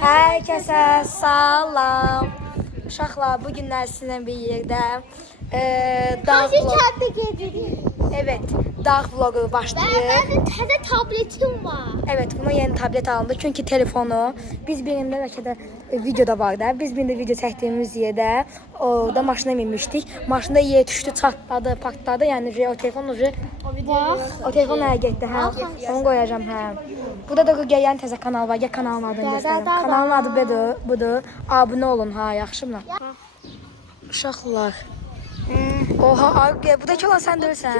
Herkese salam. Uşaqlar, bugünlər sizinlə bir yerdə dağ vlogu. Evet, dağ vlogu başlayır. Benim de tabletim var. Evet, buna yeni tablet alındı. Çünkü telefonu biz birində bəlkə də videoda var da. Biz birində video çəkdiyimiz yerdə orada maşına minmişdik. Maşında yer düşdü, çatladı, partladı. Yəni o telefon o telefon nəyə getdi, hə? Onu qoyacağam, hə. Burada da gələn təzə kanal var. Gəl kanalın adını göstərim. Kanalın adı budur. Abunə olun, ha, yaxşımı? Uşaqlar. Oha, bu da ki olan sən deyilsən.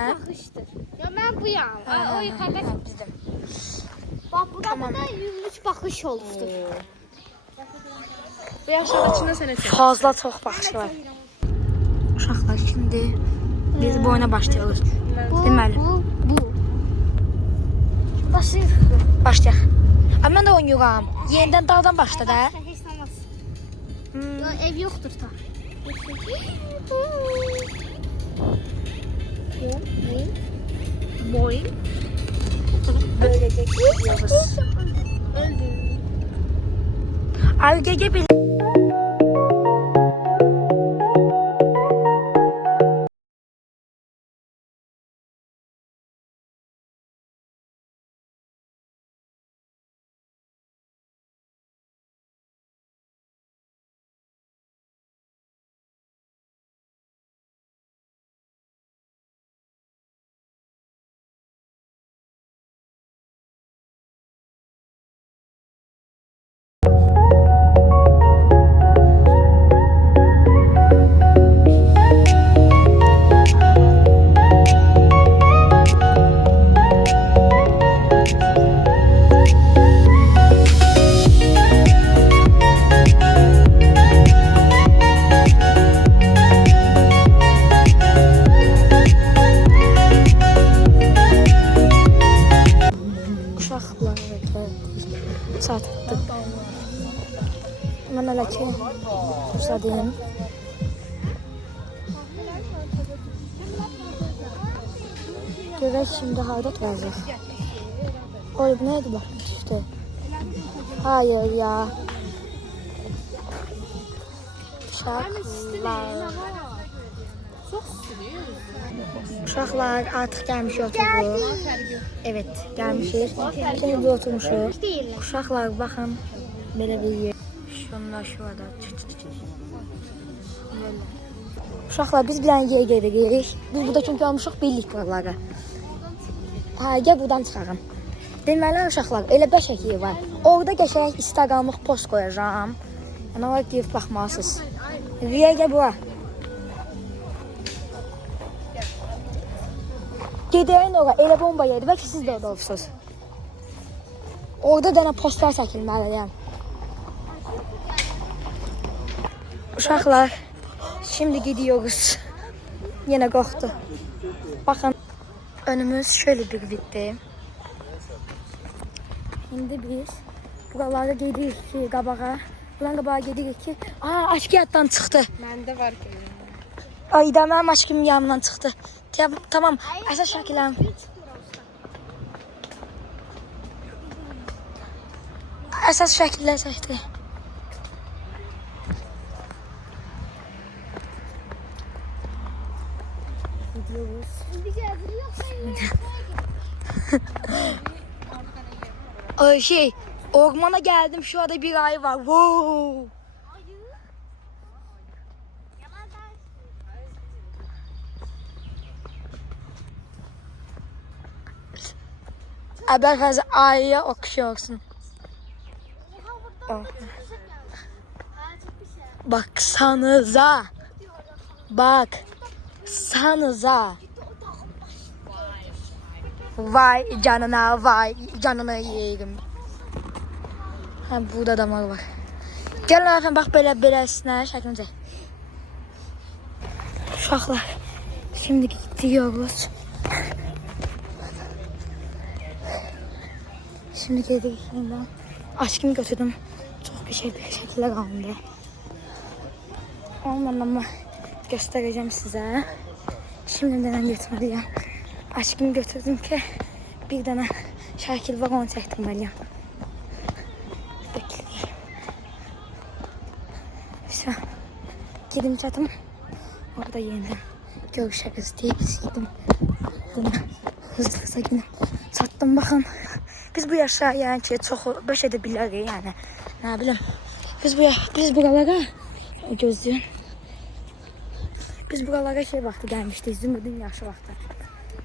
Ya ben buyam. O yukarıda Bizdim. bak burada da 103 bakış oldu. Bu yaşadıkçında sənə çək. Fazla çox baxış var. Uşaqlar, şimdi biz bu oyuna başlayalım. Deməli. Bu. Başlayır. Başlayaq. Amma mən də oynayıram. Yenidən dağdan başla da. Heç olmaz. Ya, ev yoktur ta. Boy. Böylece gidiyoruz. Ay gece bir... Saat attık. Ben öyle ki uzadım. Görək şimdi harda oturacaq. Oy, bu neydi bak düştü. Hayır ya. Uşaqlar artıq gəlmişik oturuq. Evet, gəlmişik. Şimdi burada oturmuşuq. Uşaqlar baxın, belə bir yer. Şunlar şurada. Uşaqlar, biz bir dənə yer gedirik. Biz burada çünki almışıq birlik buraları. Hə, gəl buradan çıxarım. Deməli uşaqlar, elə qəşəng yer var. Orada qəşəng Instagramlıq post qoyacağam. Yəni oraya girib baxmalısınız. Riya gəl bura. Gedəyin ora, elə bomba yerdir. Bəlkə siz də orada olursunuz. Orada dənə postlar çəkilməliyəm. Uşaqlar, şimdi gidiyoruz. Yenə qorxdu. Baxın, önümüz şöyle bir viddir. Şimdi biz buralara gedirik ki, qabağa. Buradan qabağa gedirik ki, aşkı yaddan çıxdı. Məndə var ki. Ay, da mənim aşkım yanımdan çıxdı. Tamam, əsas şəkiləm. Əsas şəkillər çəkdi. Gidiyoruz. Ormana geldim, şu anda bir ay var. Wow. Əbər ayıya oxşuyorsun. Oh. Baksanıza. Baksanıza. Vay canına yerim. Ha, burada damar var. Gəlin efendim, bax beləsinə şəklini çək. Uşaqlar, şimdi gidiyoruz. Şimdi geldik yanından. Aşkımı götürdüm. Çok bir şekilde kaldı. Onunla göstereceğim size. Şimdiden götürmeliyim. Aşkımı götürdüm ki bir tane şəkil var, onu çəkdirməliyəm. Bekleyin. Neyse. Gidim çatım. Orada yeniden görüşürüz diye istedim. Hızlı yine sattım bakın. Biz bu yaşa yani ki çok baş edebiliriz yani. Ne bileyim. Biz buralara gözlüyün. Biz buralara şey vakti gelmiştik. Zümrüdün yaşı vakti.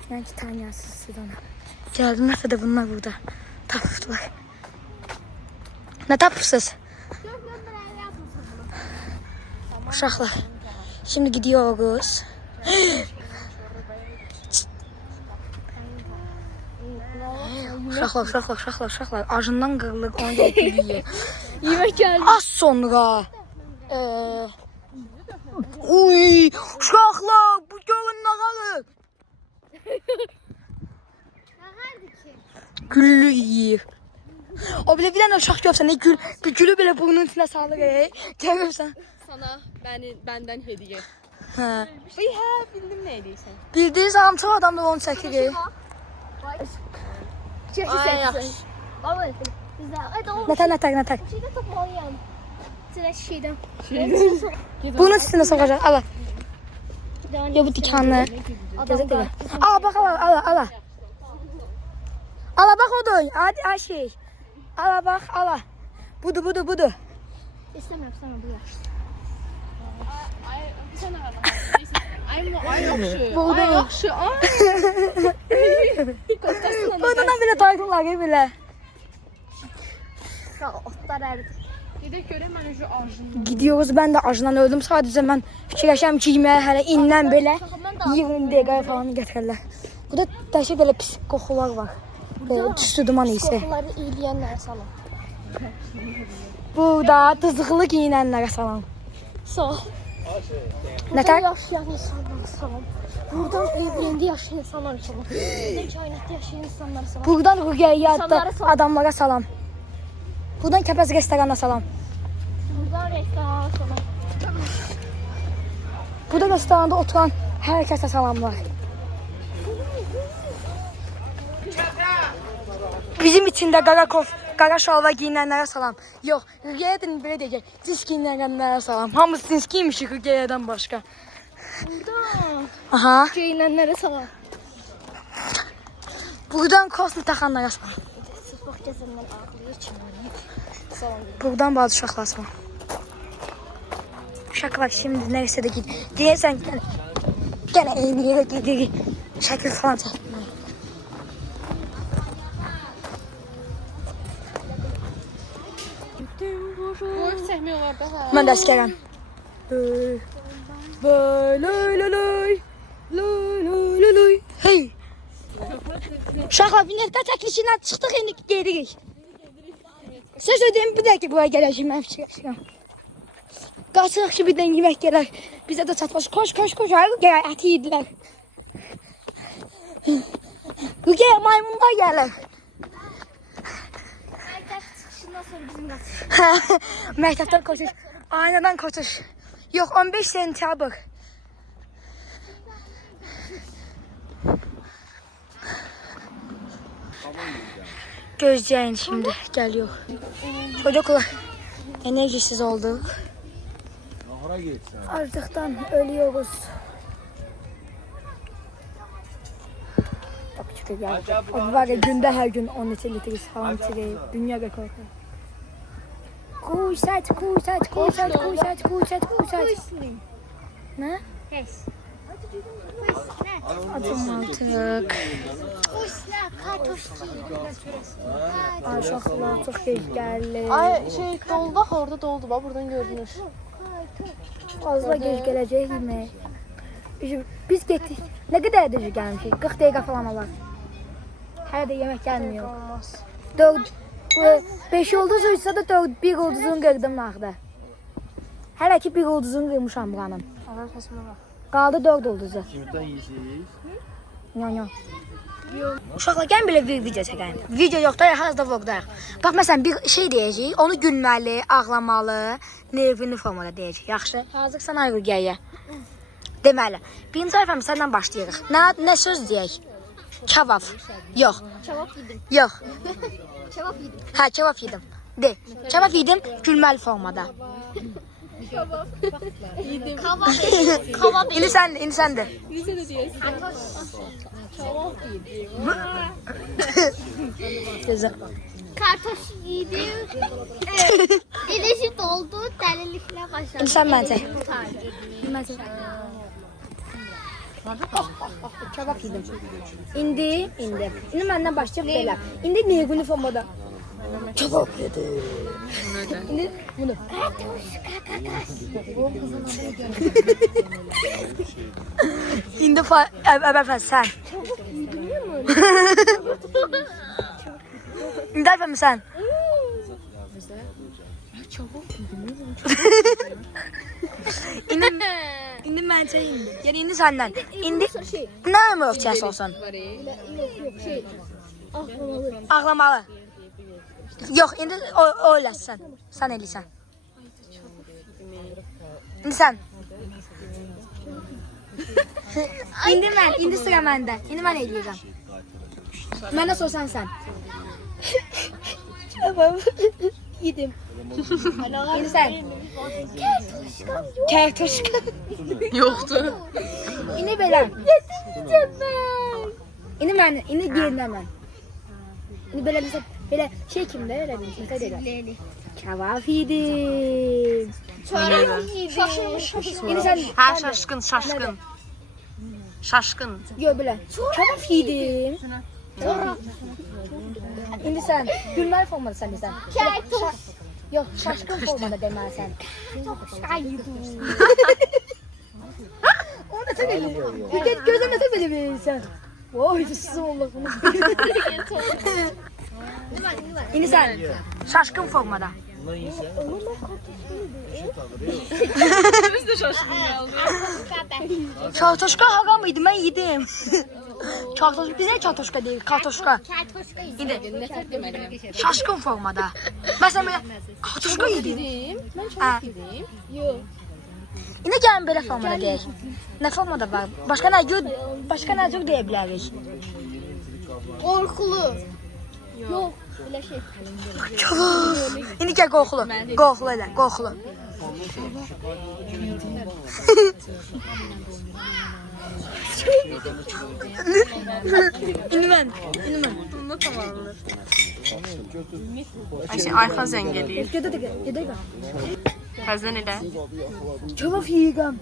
Yani ki tanıyasız siz onu. Geldim de bunlar burada. Tapıştılar. Ne tapışsız? Uşaqlar. Şimdi gidiyoruz. Uşaqlar. Acından qırılır, onu yiyor. Yemek geldi. Az sonra. Uy, uşaqlar, bu görün nə qalır? Ne vardı ki? Güllü yiyir. O bile bir dənə uşaq görsən, bir gülü belə burnunun içine salır. Görürsən? Sana benden hediye. Hə. Bildim ne hediyesen. Bildiğiniz adam çox adam da onu çəkir. Ay yaxşı. Baba güzel. Hadi o Nətər. şeyde toplayalım. Sıra şeyden. Bunun üstüne sokacaq. Ala. Ya bu dikanlı. Adam da. Ala bax, ala. Ala bax odur. Hadi şey. Ala bax, ala. Budur. İstemiyorum bu yaş. Ay sen ara. Ay yaxşı. Buğday. Ay yaxşı. Ay. Bundan belə taytınlar belə. Sağ otlar erdi. Gedək görəm mən şu arjını. Gidiyoruz. Ben de acından öldüm. Sadece ben fikirləşəm ki, yeməyə hələ indən belə 20 dəqiqə falan gətirirlər. Burada dəhşət belə pis qoxular var. Tüstü duman isə. Kokuları iyileyenlere salam. Burada tızıqlı giyinənlərə salam. Sağ ol. Nətər? Yaşayan insanlara salam. Buradan evlendi yaşayan insanlara salam. Buradan kainatta yaşayan insanlara salam. Buradan Ruqəyyədə İnsanlara salam. adamlara salam. Buradan Kəpəz restoranına salam. Buradan restorana salam. Burada restoranda oturan hər kəsə salamlar. Bizim içində qara şalvar giyinənlərə salam. Yox, Ruqəyyədən belə deyəcək. Cins giyinənlərə salam. Hamısı cins giymişik Ruqəyyədən başqa. Buradan Aha. giyinenlere salam. Buradan kosmu taxanlara salam. Sırf bak gezenden ağlıyor çimenlik. Salam. Buradan bazı uşaqlar salam. Uşaqlar şimdi nəyəsə də deyirsən gələ eyni yerə gedirik. Şəkil falan çəkmək. Qoyub çəkmiyorlar da ha. Mən də əskərəm. Lay. Hey. Uşaqlar bir nəfər çəkilişindən çıxdıq, indi gedirik. Söz ödəyim bir dəqiqə buraya gələcəm, mən fikirləşirəm. Qaçırıq ki, birdən yemək gələr. Bizə də çatmaz. Koş, gələr, əti yedilər. Ruqəyə maymunlar gəlir. Erkek çıkışından sonra bizim kaçış. Məktəbdən koşuş, aynadan koşuş. Yox, 15 sentyabr. Gözləyin şimdi, geliyor. Çocuklar, enerjisiz olduk. Açlıktan ölüyoruz. Çok şükür ya. O var ya, günde her gün 13 litre falan içeriyor. Dünya rekoru. Kuş saç. Ne? Hes. Adım artık. Kuşlar, kartoşki. Aşağılar çok geç geldi. Ay şey doldu bak orada doldu bak buradan görünür. Fazla geç gelecek yemek. Biz gittik. Ne kadar düzü gelmişik? 40 dakika falan olar. Her de yemek gelmiyor. 5 yıldız uysa da 1 yıldızın qırdım axda. Hələ ki 1 yıldızın qırmışam buranın. Allah kasma bak. Qaldı 4 yıldıızı. Simitten yiyeceğiz. Yo. Uşaqlar gəlin belə bir video çəkəyim. Video yox da, hazırda vlogdayıq. Bax məsələn bir şey deyəcəyik, onu gülməli, ağlamalı, nervini formada deyəcəyik. Yaxşı? Hazırsan ay Ruqəyyə. Deməli, birinci ayfam səndən başlayırıq. Nə söz deyək? Kebab. Yox. Çabuk yedim. Yox. Çabuk yedim. Hə, kebab yedim. De. Kebab yedim gülməli formada. Kebap. İndi sən də. Gözəl. Kartoş yedim. İlişi doldu, delilikle başladı. İndi sən mən çək. Kabak yedim. İndi məndən başlayıb belə. İndi niyə uniformada? Kabak yedim. İndi bunu. İndi əvvəl sən. İndi əvvəl sən. İndi mən çəyim. Yəni indi səndən. İndi nə mövqeyi olsun? Ağlamalı. Yox, indi o eləsən. Sən eləysən. İndi sən. İndi sıra məndə. İndi mən eləyəcəm. Mənə sorsan sən. Tamam. Yedim. İndi sən. Kartoşka. Yoxdur. İndi belə. İndi diğerindən mən. İndi belə məsəl, belə şey kimdə elə bir məsəl elə. Kebab yedim. İndi sən. Hə, şaşkın. Şaşkın. Yox belə. Kebab yedim. İndi sən gülməli formada sən desən. Yox, şaşkın formada deməlisən. Onu da sən eləyirsən. Gözləmə sən belə verirsən. Oy, sizin Allah'ım. İndi sən şaşkın formada. Biz də şaşkın qaldı. Kartoşka haram idi, mən yedim. Kartoşka, bizə kartoşka deyil, kartoşka. İndi şaşkın formada. Məsələn belə kartoşka yedim. Mən çox yedim. Yox. İndi gəlin belə formada deyək. Nə formada var? Başqa nə cür deyə bilərik? Qorxulu. Yox, belə şey. İndi gəl qorxulu. Qorxulu elə, qorxulu. İndi mən. Bunu tamamlanır. Ayşe, Ayxan zəng eləyir. Gedək. Həzən elə. Kebab yeyəcəm.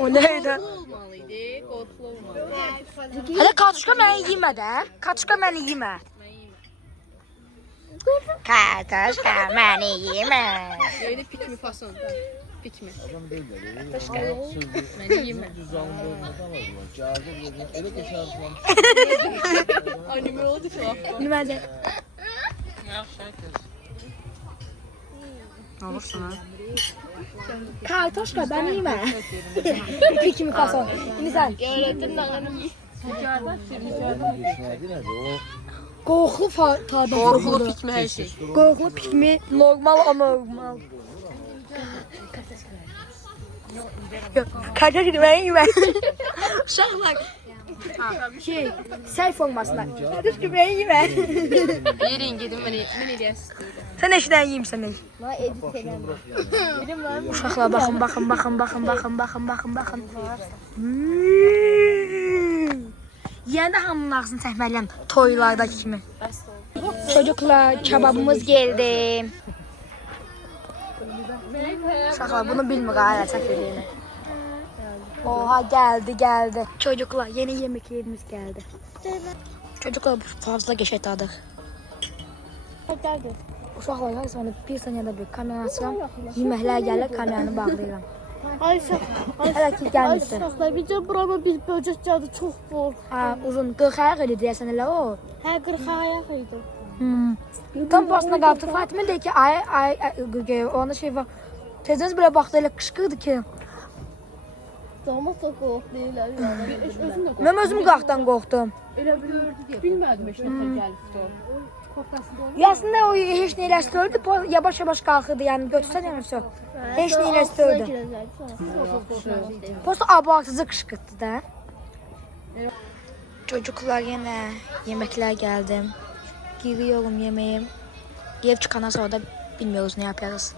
O neydi? Olmalıydı, qorxulu olmalı. Hələ kartoşka məni yemə də. Kartoşka məni yemə. Kartoşka məni yemə. Öyle pikmi fason. Pikmi. Kartoşka. Məni yemə. Anime oldu ki. Bilmədi. Ne olursun ha? Kartoşka məni yemə. Pikmi fason. İndi sən. Öğrettim nağanı. Qorxulu tadı. Qorxulu pikmi hər şey. Qorxulu pikmi, normal o normal. Kartoşka məni yemə. Uşaqlar. Şey, sel formasında. Kartoşka məni yemə. Yerin gedim mən eləyəs istəyirəm. Sən eşidən yeyimsən ey. Mən edit eləmirəm. Uşaqlar baxın. Yəndə hamının ağzını çəkməliyəm toylardakı kimi. Çocuklar, kebabımız geldi. Uşaqlar bunu bilmir hala çəkiliyini. Oha geldi. Çocuklar yeni yemeklerimiz geldi. Çocuklar fazla geçetadık. Uşaqlar hər sonra bir saniyədə bir kameranı açıram. Yeməklər gəlir, kameranı bağlayıram. Ayşə, Hələ ki gəlmişdir. uşaqlar, bizə burama bir böcək gəldi, çox bol. Uzun 40 ayaq idi deyəsən elə o. Hə, 40 ayaq idi. Tam başına qaldı. Fatimə deyir ki, ay, onda şey var. Teziniz belə baxdı elə qışqırdı ki. Damat da qorxdular. Mən özüm qalxdan qorxdum. Elə bilmədim heç nə gəlibdi o. Aslında o heç nə elə istəyirdi, yavaş qalxırdı, yəni götürsən yəni heç nə elə istəyirdi. Posta abartıcı qışqırdı da. Çocuklar yine yemekler geldi. Giriyorum yemeğim. Ev çıkandan sonra da bilmiyoruz ne yapacağız.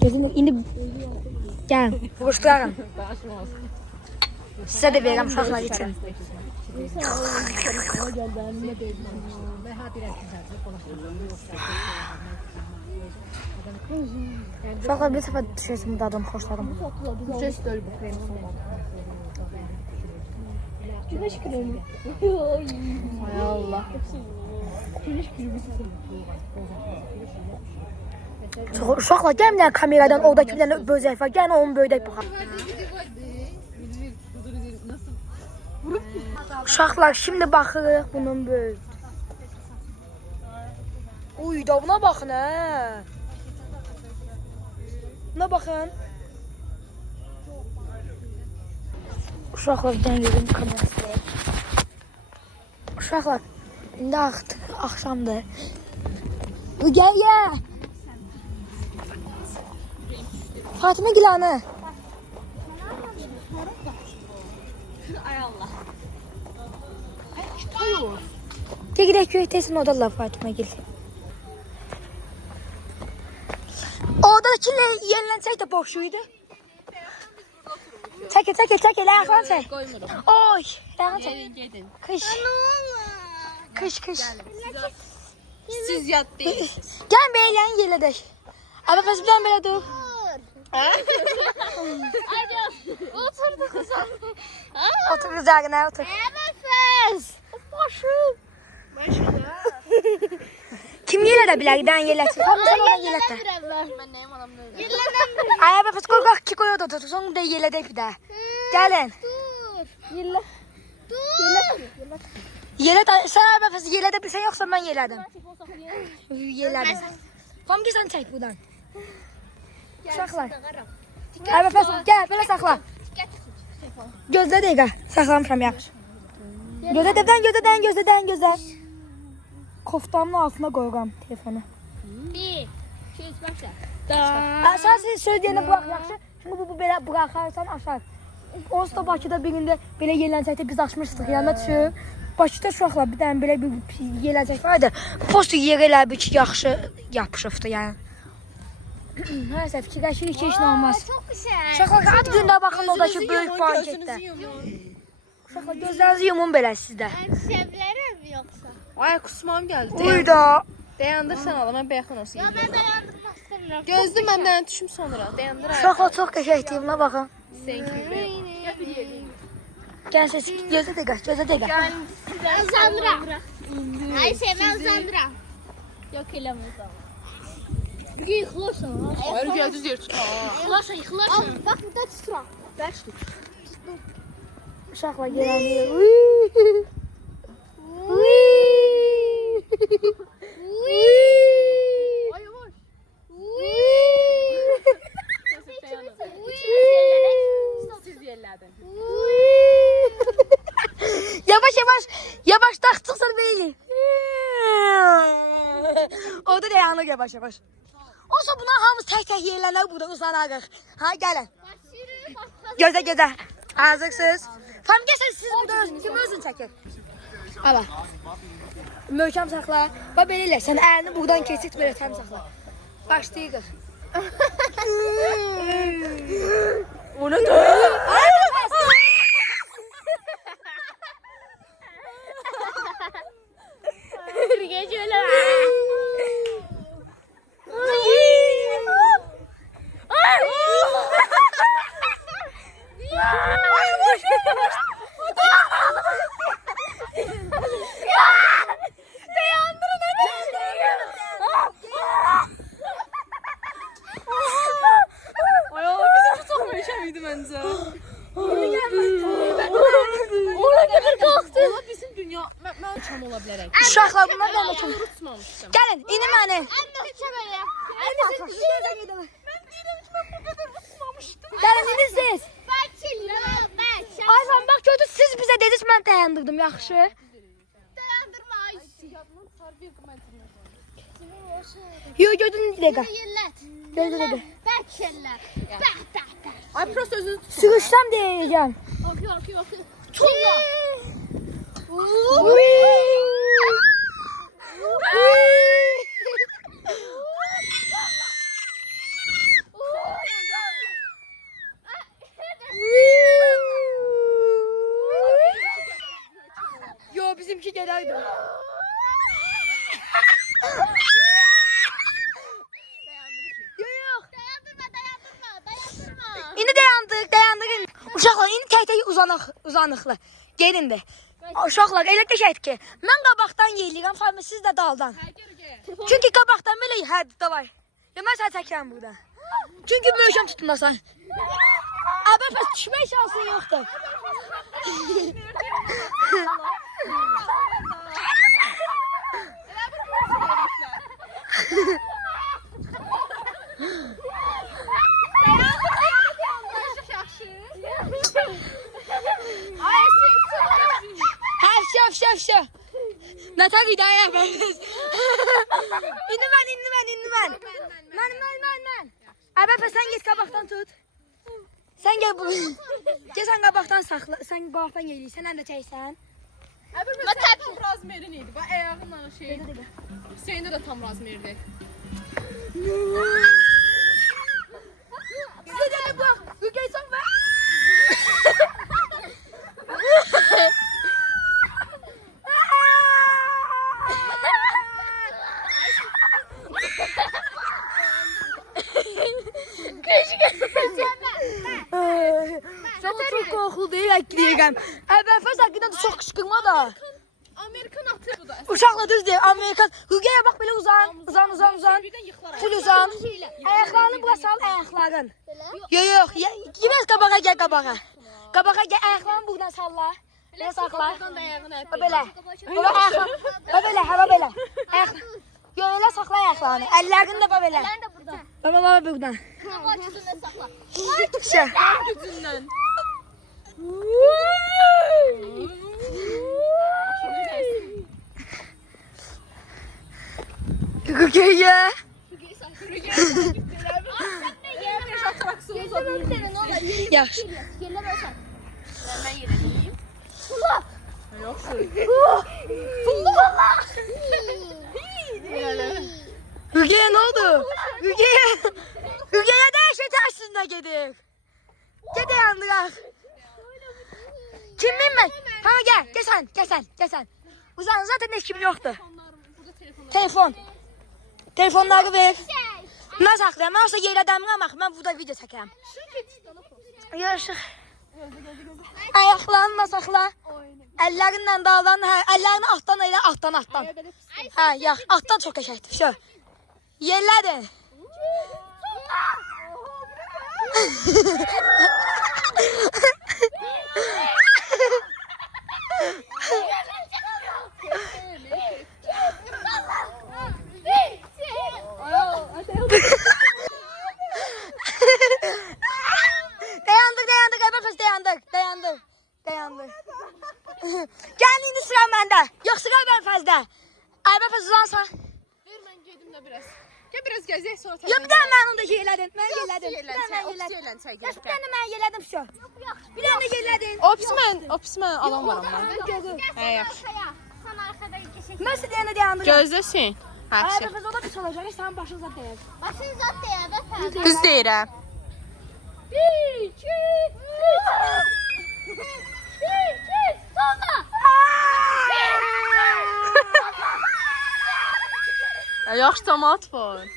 Gözüm indi. Gelin. Vuruşturarım. Size de verəm uşaqlar için. Uşaqlar bir sefer düşəsim dadım, xoşladım. Güneş kremi. Hay Allah. Uşaqlar gəlməyən kameradan oradakı bir dənə böcək var. Gəlin onun böyüdək baxaq. Uşaqlar şimdi baxırıq bunun böyüdü. Uy da buna baxın hə. Buna baxın. Uşaqlar bir dənə gözüm kamerası. Uşaqlar indi axşamdır. Gəl gəl. Fatıma Gilanı. Ay Allah. Gidelim köytesin odalar Fatıma Gil. Odadaki yenilenecek de boşuydu. Çekil ayaklarını çek. Koymurum. Oy ayaklarını çek. Gelin gedin. Kış. Siz yat değilsiniz. Gel beylerin yeledek. Abi bizden böyle dur. Oturdu kızım. Otur üzerine otur. Nefes. Başım. Kim yelede bile giden yeletsin. Tamam sen oradan yelette. Ben neyim adamda öyle. Ay abi biz korkak ki koyuyordu otur. Sonra da yeledek bir daha. Gelin. Dur. Yella. Dur. Yelet sen abi biz yelede bir şey yoksa ben yeledim. Yeledim. Tamam ki sen çek buradan. Uşaqlar. Abi biz gel böyle sakla. Gözlə dəqiqə. Saxlamışam yaxşı. Gözlə. Koftamın altına qoyuram telefonu. Bir. Şey başla. Sən söz deyəndə burax yaxşı. Çünki bu belə buraxarsan aşar. Onsuz da Bakıda birində belə yelənəcəkdə biz açmışdıq yanına düşür. Bakıda uşaqlar bir dənə belə bir yelənəcək var da postu yerə elə bir ki yaxşı yapışıbdı yəni. Nəysə fikirləşirik ki heç nə olmaz. Çok güzel. Uşaqlar ad gündə baxın oradakı böyük banketdə. Uşaqlar gözlərinizi yumun belə sizdə. Sevlerim yoksa. Ay kusmam geldi. Uyda. Dayandır sen ala ben yaxın olsun. Ya ben dayandırmak istemiyorum. Gözlü məndən düşüm sonra. Dayandır ay. Uşaqlar çox qəşəngdir, buna baxın. Thank you. Gəl siz gözlə dəqiqə. Ben Zandra. Ayşe ben Zandra. Yok eləmir. Yıkılırsan. Hayır gel düz yer tut. Yıkılırsan. Bak burada tuturam. Ders tut. Uşaqlar gələnir. Ay yavaş. Siz yerlerden. Yavaş taxtıqsan beyli. O da dayanır yavaş. Olsa buna hamımız tək yerlənər burada uzanarıq. Ha gəlin. Gözə. Hazırsınız? Tam gəlsən siz burada kim özün çəkir? Ala. Möhkəm saxla. Bax belə elə sən əlini buradan keçirt belə tam saxla. Başlayırıq. Onu da. Gece Ay Allah bizim çok möhkəmiydi məncə. Ona kadar kalktı. Ola bizim dünya mən çam ola bilərək. Uşaqlar bunlar da mənim. Unutmamışdım. Gəlin, indi məni. Anne çabaya. Gəlin, indi siz. Ben çildim. Ayşan bax gördünüz siz bizə dediniz mən dayandırdım yaxşı. Dayandırma Ayşe. Yo gördün dəqiqə. Yellet. Gözlə dəqiqə. Bak şeyler. Bak. Ay prosta özünü tut. Sürüşsəm deyəcəm. Okuyor. Çok ya. ki gelərdim. Yok. İndi dayandıq. Uşaqlar, indi tək-tək uzanıqlı. Gelin də. Uşaqlar, elə qəşəngdir ki, mən qabaqdan yeyilirəm, Fatma, siz də daldan. Çünki qabaqdan belə, hə, davay. Ya mən səni çəkirəm burada. Çünki möhkəm tutmasan. Abi, pəs düşmək şansın yoxdur. Şef. Ne tabii daha yapmayız. İndi ben. Ben. Abi sen git kabaktan tut. Sen gel bu. Gel sen kabaktan sakla. Sen kabaktan geliyor. Sen de çeysen. Mesela tam razmerin idi. Bak ayağınla şey. Hüseyin'de de tam razmerdi. Size de bak. Bu geçen ben. Çok korkulu değil ekleyeceğim. Ben fes hakkında da çok kışkırma da. Amerikan atı bu da. Uşaqla düz deyil, Amerikan. Hügeyə bax belə uzan. Full uzan. Ayaqlarını bura sal, ayaqların. Yox. Biraz qabağa gəl, qabağa. Qabağa gəl, ayaqlarını buradan salla. Belə saxla. Belə. Belə ayaqlar. Belə, hava belə. Yox, elə saxla ayaqlarını. Əllərini də belə. Ben de burada. Baba buradan. Kınavar yüzüne sakla. Şey. Gücünden. Hügeyə. Yaxşı. Ben yedireyim. Yok Hügeyə nə oldu? Hügeyə də şey tərsinə gedir. Ged yandıraq. Kim bilmir? Hə gəl sən. Uzan zaten heç kim yoxdur. Telefon. Telefonları ver. Mən saxlayam. Mən olsa yerə dəmirəm axı. Mən burada video çəkirəm. Görüşürük. Ayaqlarını saxla. Əllərinlə dağlan. Əllərini altdan elə, altdan. Hə, yax. Altdan çox qəşəngdir. Şö. Yerlədir. Dayandır. Gel indi sıra məndə. Yox, sıra mən fəzdə. Aybəfəz uzansan. Ver ben gedim de biraz. Gel biraz gezek sonra Yox, bir dənə mən onu da yerlədim. Mən yerlədim. Bir Bir dənə mən yerlədim şu. Bir dənə yerlədim. Opismen alan var ama. He yaxşı. Sen arkada geçecek. Mən sizə deyəndə dayandır. Gözləsin. Aybəfəz o da pis olacaq. Sənin başınıza dəyər. Başın zat da ya da Düz deyirəm. Yaxşı tomat var.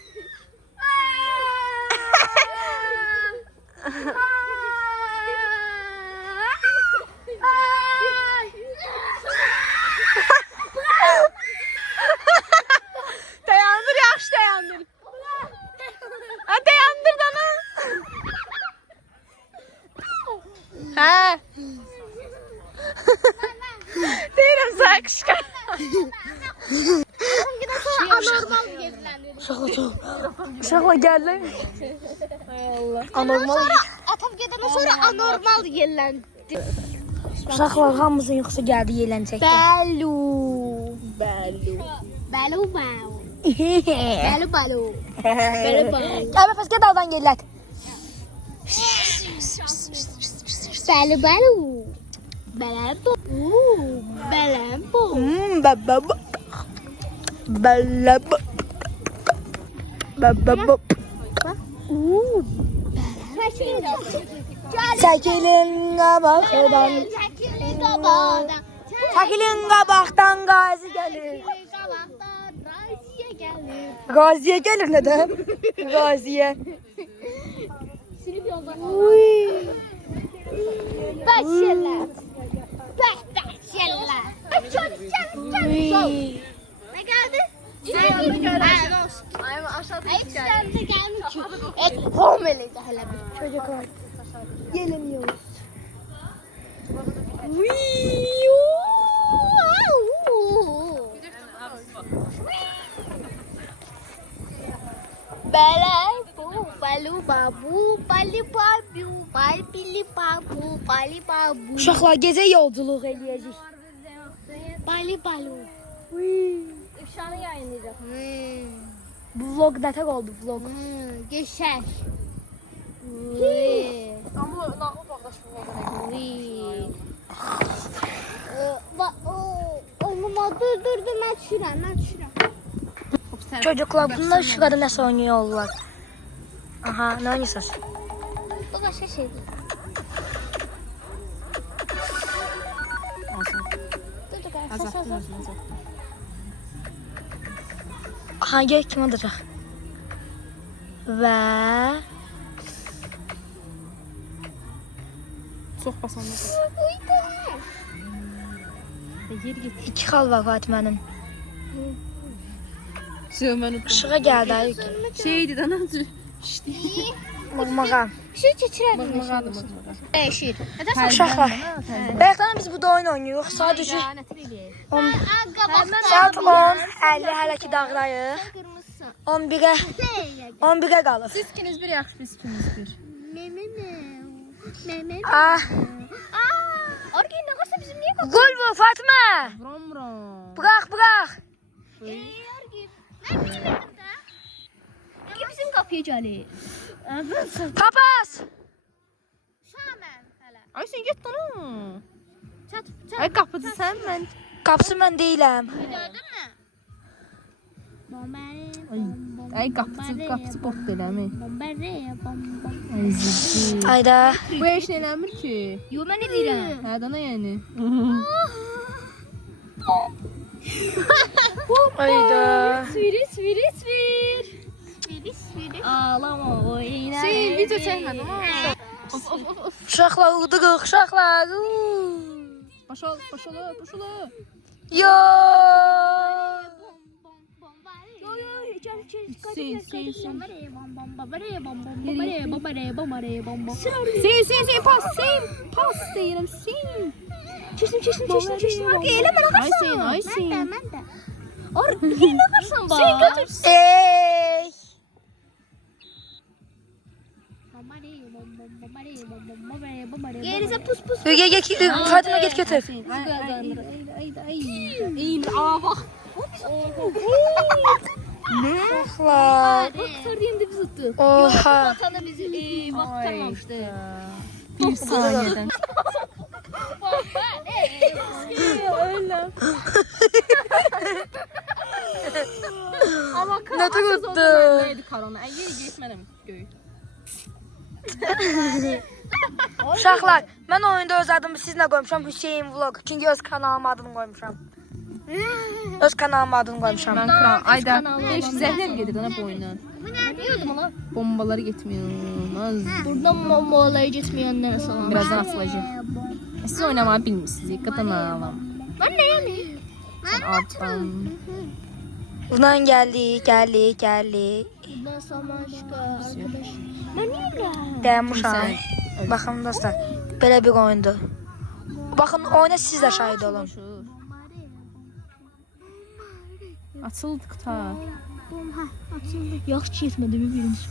Dayandır, yaxşı dayandır. Ha, dayandır dana. Hə. Deyirəm sən qışqır. anormal gezilendir. Uşaqla gəldi. Anormal. Atam gedəndən sonra anormal yerləndi. Uşaqlar hamımızın yuxusu gəldi yelənəcək. Balu. Bəli. Balu balu. Balu balu. Balu balu. Aybəfəz gəl daldan yellət. Balu balu. Balambo. Balambo. Baba. Çəkilin qabaqdan. Çəkilin qabadan. Çəkilin qabaqdan Qazi gəlir. Qabaqdan Raziyə gəlir. Qaziyə gəlir nədən? Qaziyə. Sinif yoldan. Uy. Başlayırlar. Başlayırlar. Uy. Ne geldi? Ay aşağıda Hiç sende gelmiş ki. Et homeliydi hele bir. Çocuklar. Gelemiyoruz. Balu babu, bali babu, bali babu, bali babu, Uşaqlar gecə yolculuq eləyəcək. bali balu. ifşanı yayınlayacaq. Bu vlog nətər oldu vlog? Geçer. Amma nağıl bağdaşım oldu. Olmama dur ben düşürəm. Çocuklar bunlar şurada nəsə oynuyorlar. Aha, nə oynayırsınız? Bu başka şeydir. Dur. Aha, gör kim olacaq. Və Çox basanlar. Yer get. 2 xal var Fatimənin. Sövməni. İşığa gəldi ayıq. Şeydi də necə? Mığmağa. Şey keçirəm. Mığmığadır. Dəyişir. Uşaqlar. Bayaqdan biz burada oyun oynayırıq. Sadəcə saat 10:50 hələ ki dağdayıq. Qırmızısı. 11'ə qalır. Siz ikiniz bir yaxşı, biz ikiniz bir. Ah, Orgen ne varsa bizim niye kalk? gol vur Fatimə. Vram. Bırax. Orgen. Ben bilmedim de. Kimsin kapıyı cali? Papas. Şamen. Hele. Ay sen get onu. Çat. Ay qapıcı sən, mən. Qapısı mən deyiləm. Gördün mü? Ay qapıcı bot eləmi? Bombare. Ay ziddi. Ayda. Bu iş eləmir ki. Yo ben ne diyeceğim? Hə, dana yəni. Ayda. Svir. Ağlama oyna. Şey, video çəkmədim. Uşaqlar udurıq, uşaqlar. Başal. Yo. Sim. Pas deyirəm, sim. Çeştim. Orgen eleme ne Ay sen, ay sen. Ben de. Orgen ne varsan bak. Sen götür. Ey. Gerisi pus. Gel, Fatimə get götür. Ay. Aa bak. Uşaqlar. Bak sarıyım da biz tuttu. Oha. Vatanı bizi vaktanmamıştı. Bir saniyədən. Amma Nə tutdu? Neydi korona? Ay getmədim göy. Uşaqlar, mən oyunda öz adımı sizinlə qoymuşam, Hüseyin Vlog. Çünki öz kanalıma adını qoymuşam. Öz kanalıma adını qoymuşam. Mən kral. Ayda. Beş zəhləm gedir ana bu oyundan. Biliyordum lan. Bombaları getmiyor. Buradan bombalara gitmeyenlere salam. Birazdan atılacaq. Siz oynamağı bilmirsiniz. Qatan ağlam. Ben ne yani? Alttan. Bundan gəldik. Buradan samaşka arkadaş. Ben niye öyle? Dayanmışam. Baxın dostlar, belə bir oyundur. Baxın, oyuna siz də şahid olun. Açıldı qutar. Yaxşı yetmedi mi birinci?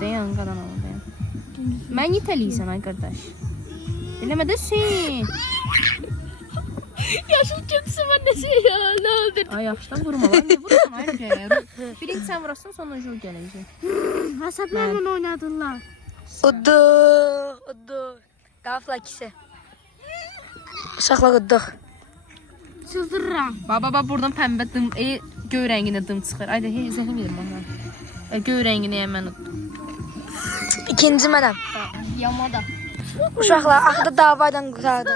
Dayan qadan dayan. Mən yetəliysən ay qardaş. Eləmədəsin. Yaşıl kötüsü ben de şey ya ne oldu? Ay yaxşıdan vurma lan. Ne vurursan ay gəlir. Birinci sən vurasın sonra jul gələcək. Hesaplarla oynadılar. Udduq. Qafla ikisi. Uşaqlar udduq. Çıldırıram. Baba buradan pəmbə dım, göy rəngində dım çıxır. Ayda heç zəhlim yedim bana. Göy rəngini yəmən utdum. İkinci mənəm. Yamada. Uşaqlar axırda dava ilə qurtardı.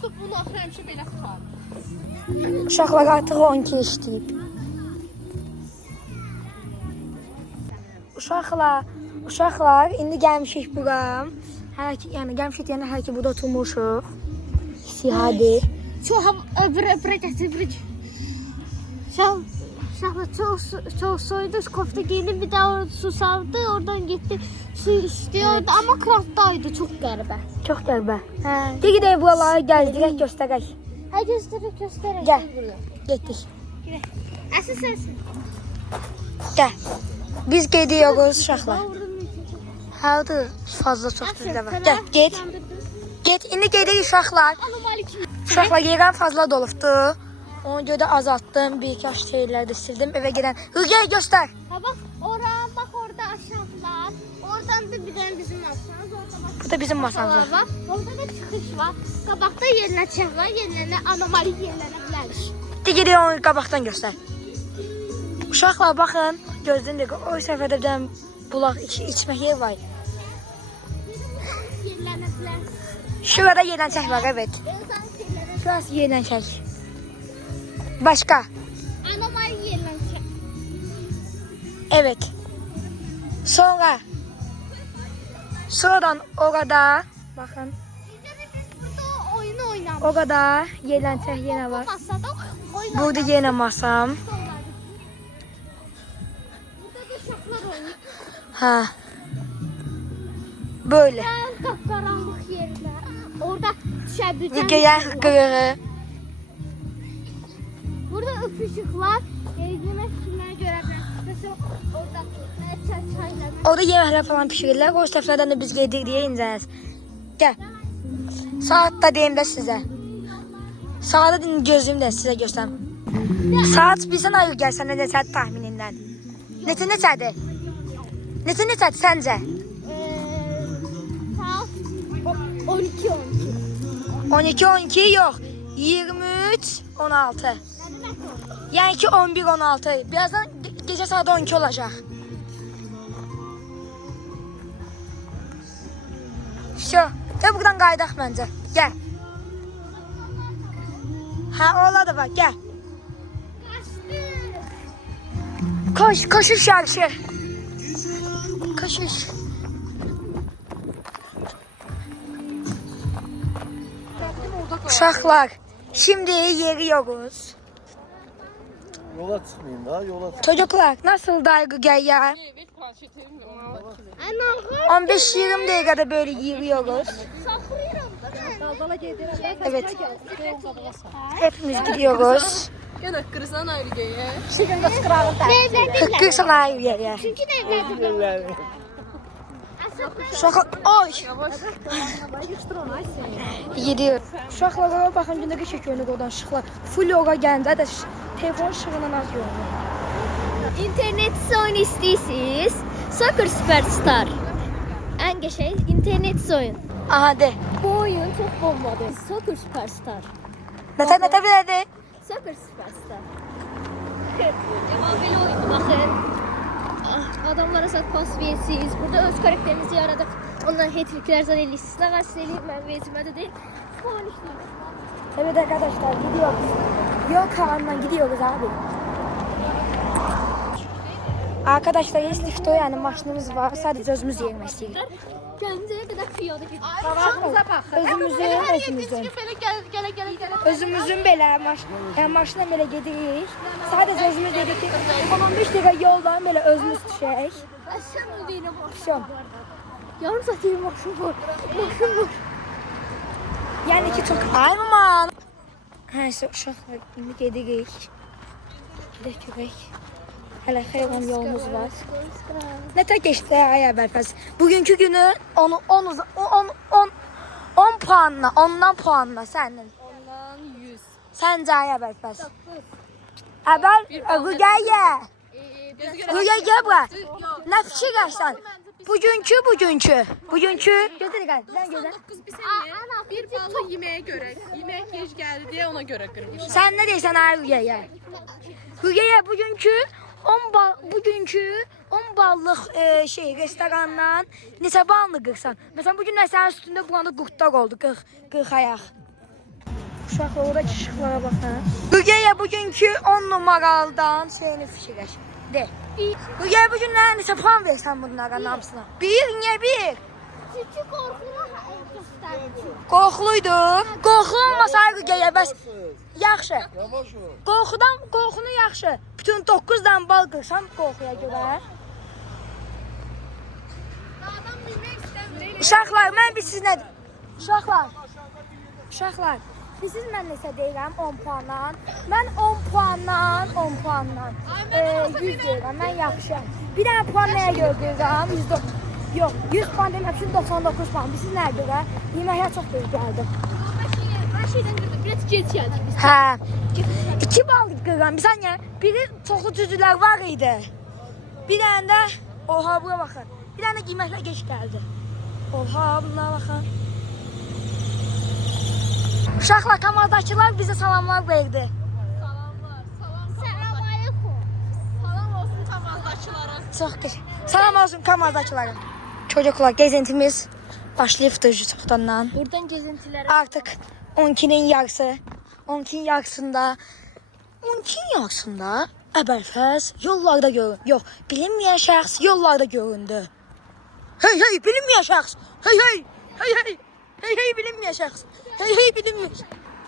Dostum, bunu axı həmişə belə tutar. Uşaqlar artıq 12 işləyib. Uşaqlar, indi gəlmişik bura. Yəni gəlmişik deyəndə hər ki burada oturmuşuq. İstihadi. Çok öbüre getir. Şahla çok soydu, kofta giydi, bir daha susadı, oradan gitti. Su istiyordu ama kraftaydı, çok qəribə. Çox qəribə. Hə. Gedək buraları gəzdirək, göstərək. Hə, göstərək. Gəl. Getdik. Əsas sensin. Gəl. Biz gediyoruz uşaqlar. Hərdir, fazla çoxdur da var. Gəl, get. Get, indi gedirik uşaqlar. Uşaqlar yerən fazla dolubdu. Ona görə də azaltdım, bir-iki şeyləri də sildim, evə gedən. Hürgəy göstər. Ha bak orada aşağılar. Oradan da bir tane bizim masamız. Bu da bizim masamız var. Var. Orada da çıkış var. Qabaqda yerləşən var, yerlərinə anomali yerlənə bilərik. Digəri onu qabaqdan göstər. Uşaqlar baxın, gözdən də o səfərdə bir dənə bulaq içmək yer var. Yerlənə bilərik. Şurada yerlənçək var, evet. Şurası yerlənçək. Başqa? Anomali yerlənə. Evet. Sonradan orada, baxın, Burada oyunu oynamışıq. orada yerlənçək yenə var. Masada oyun Burada yenə masam. Burada da uşaqlar oynayır. Hə. Böyle. Qaranlıq yerlər. Orada düşəbiləcək. Hürgəyin hıqqırığı. Burada öpüşüklər. Günəş kimə görə bilərsiniz? Orada çaylar. Orada yeməklər falan pişirirlər. O səfərdən də biz gedirik deyə incəniz. Gəl. Saat da deyim də sizə. Saatı gözlüyüm də sizə göstərim. Saat bilsən ayı gəlsən nə desədir tahminindən. Neçədir? Neçədir səncə? Saat 12. 12 yox. 23-16. Yəni ki 11-16. Birazdan gecə saat 12 olacaq. Şo, gəl buradan qaydaq məncə. Gəl. Hə, ola da var, gəl. Koşuş yarışı. Koşuş. Uşaqlar, şimdi yeriyoruz. Yola çıkmayayım daha yola çık. Çocuklar, nasıl daygı gel ya? Evet, planşetim. 15-20 dakikada böyle yeriyoruz. Evet. Hepimiz gidiyoruz. Yenə qırsan ayrıya. Hıkkır sana ayrı yere. Çünki nəvədir. Uşaqlar, oy! Gidiyor. Uşaqlara baxın, gündəki çəkiyorlar oradan ışıqlar. Full ora gəndə də telefon ışığından az görünür. İnternet oyun istəyirsiniz? Soccer Superstar. Ən qəşəng internet oyun. Aha de. Bu oyun çox bombadır. Soccer Superstar. Nətə bilədi? Soccer Superstar. Belə oyun baxın. Adamlara sak pas verirsiniz. Burada öz karakterinizi yaradıb ondan hat-tricklər zad edirsiniz. Nə qədər eləyib mən vecmədə deyil. Bu oyun işləyir. Evet arkadaşlar gidiyoruz. Yol karanından gidiyoruz abi. Arkadaşlar Eslik'te yani maşınımız var. Sadece özümüz yemek istedik. Gəncəyə qədər piyada gedir. Özümüzün belə maşına belə gedirik. Sadece özümüz dedik ki 15 dəqiqə yoldan belə özümüz düşək. Sən ödəyinə bax. Şom. Yarım saat yerim maşın var. Maşın var. Yəni ki çok ayman. Hə, isə uşaqlar indi gedirik. Gedək. Hələ xeyran yolumuz var. Ne tək geçti ay Əbəlfəz. Bugünkü günü 10 puanla, 10'dan puanla sənin. Ondan 100. Səncə ay Əbəlfəz. Əbəl, Rüqəyyə. Rüqəyyə bura. Nə fikirləşsən? Bugünkü. Gözlə gəl, sən gözlə. 9 bir saniye. Bir ballı yemeğe göre. Yemek geç geldi diye ona göre kırmış. Sən nə deyirsən ay Rüqəyyə? Rüqəyyə bugünkü 10 ballıq restorandan neçə ballını qırsan? Məsələn, bugün sənin üstündə buranda qurtlar oldu, 40 ayaq. Uşaqlar oradakı işıqlara baxın. Ruqayya bugünkü 10 numaralıdan şeyini fikirləş. De. Ruqayya bugün nəsə puan versən bunların hamısına? 1, niyə 1? Çünki qorxulu göstərdim. Qorxuluydu. Qorxulmasaydı Ruqayya bəs. Yaxşı. Yavaş ol. Qorxunu yaxşı. Bütün 9-dan bal qırsan qorxuya görə. Adam bilmək istəmir. Uşaqlar, mən bir siz nə... Uşaqlar, siz mən nəsə deyirəm 10 puandan. Mən 10 puandan 100 deyirəm, mən yaxşıyam. Bir dənə puan nəyə görə qırıram? 100 puan demək 99 puan. Siz nəyə görə? Yeməklər çox böyük gəldi. Hər şeydən gördüm. Biraz gec gəldik biz. Hə, 2 bal qırıram. Bir saniyə, biri çoxlu cüzülər var idi. Bir dənə də, oha bura baxın. Bir dənə qiymətlər geç gəldi. Oha, bunlara baxın. Uşaqlar, kamardakılar bizə salamlar verdi. Salam aleykum. Salam olsun kamazdaşlara. Çox qəşəng. Salam olsun kamardakılara. Çocuklar, gezintimiz başlayıbdır çoxdandan. Buradan gezintilərə. Artıq 12-nin yarısı. 12-nin yarısında Əbəlfəz yollarda göründü. Yox, bilinməyən şəxs yollarda göründü. Hey, bilinməyən şəxs. Hey, bilinməyən şəxs. Hey, bilinməyən.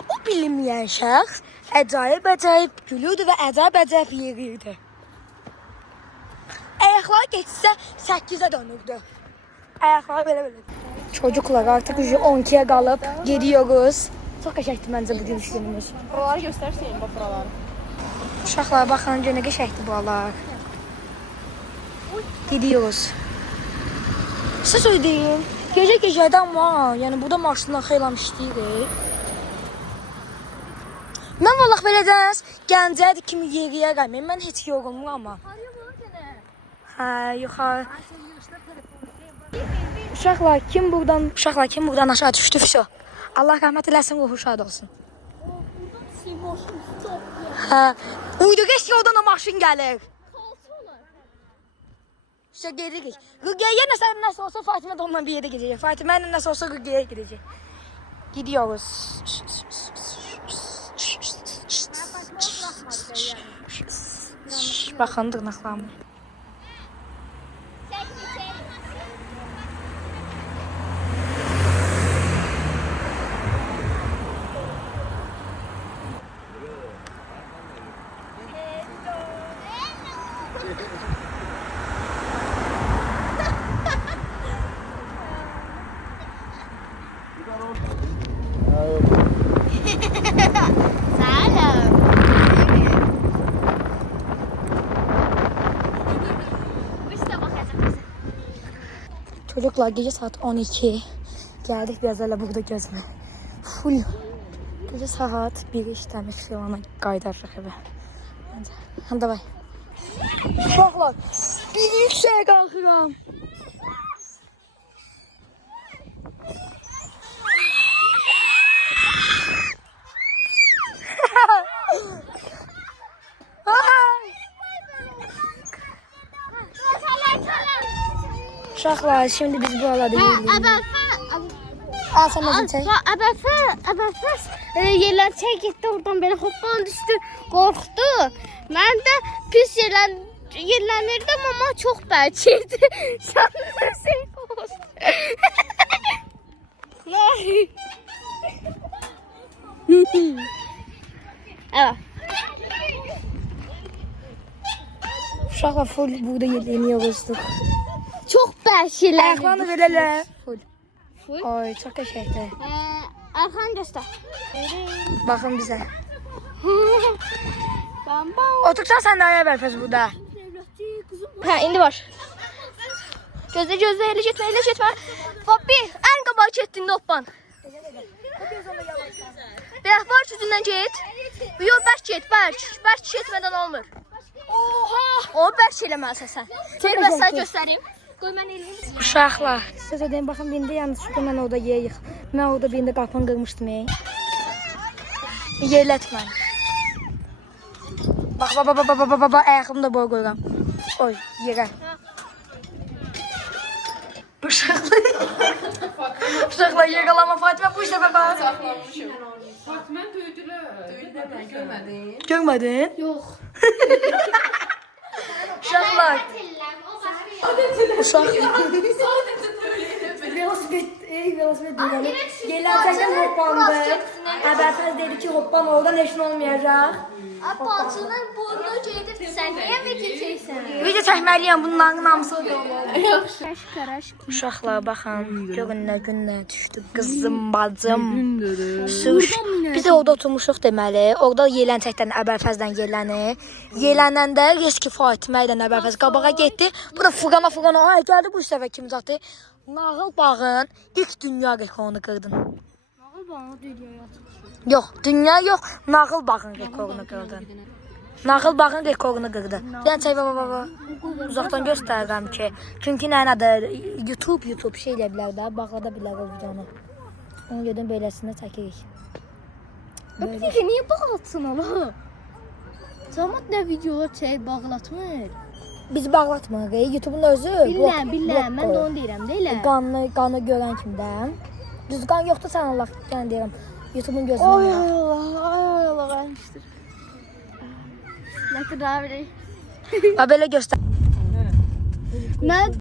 O bilinməyən şəxs əcayib gülürdü və əcayib yerirdi. Ayaqları geçsə 8-ə dönürdü. Ayaqları belə. Çocuklar artıq 12'ye qalıb gediyoruz. Çox qəşəngdir məncə bu günümüz. Buraları göstərsəyin bax buraları. Uşaqlar baxın nə qəşəngdir buralar. Gidiyoruz. Siz söyləyin. Gecədən var. Yəni burada maşınlar xeyli işləyirik. Mən vallahi beləcəs Gəncədə kimi yeriyə gəlməyim. Mən heç yorulmuram amma. Hə, yuxarı. Uşaqlar kim buradan aşağı düşdü fişo. Allah rəhmət eləsin, ruhu şad olsun. Hə, uydu geç yoldan o maşın gəlir. İşte gedirik. Ruqiyyə nəsə olsa Fatimə də onunla bir yerdə gedəcək. Fatimə ilə nəsə olsa Ruqiyyəyə gedəcək. Gidiyoruz. Baxın dırnaqlarıma. Çocuklar gece saat 12. Geldik biraz öyle burada gözme. Full. Gece saat 1 işlemiş filana qaydarıq evə. Hadi davay. Uşaqlar, bir yüksəyə qalxıram. Uşaqlar, şimdi biz buralarda yürüyürük. Al sen özün çək. Əbəfəs yerlər çək getdi oradan belə hoppan düşdü, qorxdu. Mən də pis yerlənirdim amma çox bəlkiydi. Şanlı şey olsun. Evet. Uşaqlar full burada yeniyoruz. Çox bəlkiylər. Ayaqlarını verelim. Full. Full? Oy, çok qəşəngdir. Arxan göstər. Baxın bizə. Bamba. Otursan sən də aya bərfəz burada. Hə, indi var. Gözlə, elə getmə. Bobbi, ən qabağa getdin hoppan. Bəyək var düzündən get. Yox, bərk get, bərk. Bərk getmədən olmur. Oha! O bərk eləməlisən sən. Çək və sən göstərim. Qoy mən eləyim. Uşaqlar, siz ödəyin, baxın, birində yanlışlıqla mən orada yeyik. Mən orada birində qapını qırmışdım. Yerlətmən. Bax, ayağımı da boy qoyuram. Oy, yerə. Uşaqlar, yerəlama Fatimə bu işə bəbə. Fatimə Görmədin? Görmədin? Yox. Uşaqlar. Uşaq. Velosiped deyirəm. Gələcəkdən hoppandı. Əbərfəz dedi ki, hoppan oradan heç nə olmayacaq. Bacının burnu gedib sən niyə video çəksən? Video çəkməliyəm, bunların hamısı da olur. Qaraş. Uşaqlar baxın, görün nə günlər düşdü. Qızım, bacım. Suş. Biz orada oturmuşuq deməli. Orada yelənçəkdən Əbərfəzdən yeləni. Yelənəndə riski Fatimə ilə Əbərfəz qabağa getdi. Bu da fırana. Ay gəldi bu səfər kimi zatı. Nağıl bağın ilk dünya rekorunu qırdın. Nağıl bağını dünyaya atır. Yox, dünya yox. Nağıl bağın rekorunu qırdın. Nağıl bağın rekorunu qırdı. Yəni çək baba. Uzaqdan göstərirəm ki, çünki nədir? YouTube şey eləyə bilər də, bağlada bilər o videonu. Onu görə beləsində çəkirik. Bir də niyə bağlatsın ala? Cəmat nə videolar çək bağlatmır? Biz bağlatmırıq. YouTube'un özü Biləm. Mən də onu deyirəm də elə. Qanı görən kimdən. Düz qan yoxdur sən Allah, yəni deyirəm. YouTube'un gözündə. Ay Allah gəlmişdir. Ləkə daha bir. Belə göstər. Mən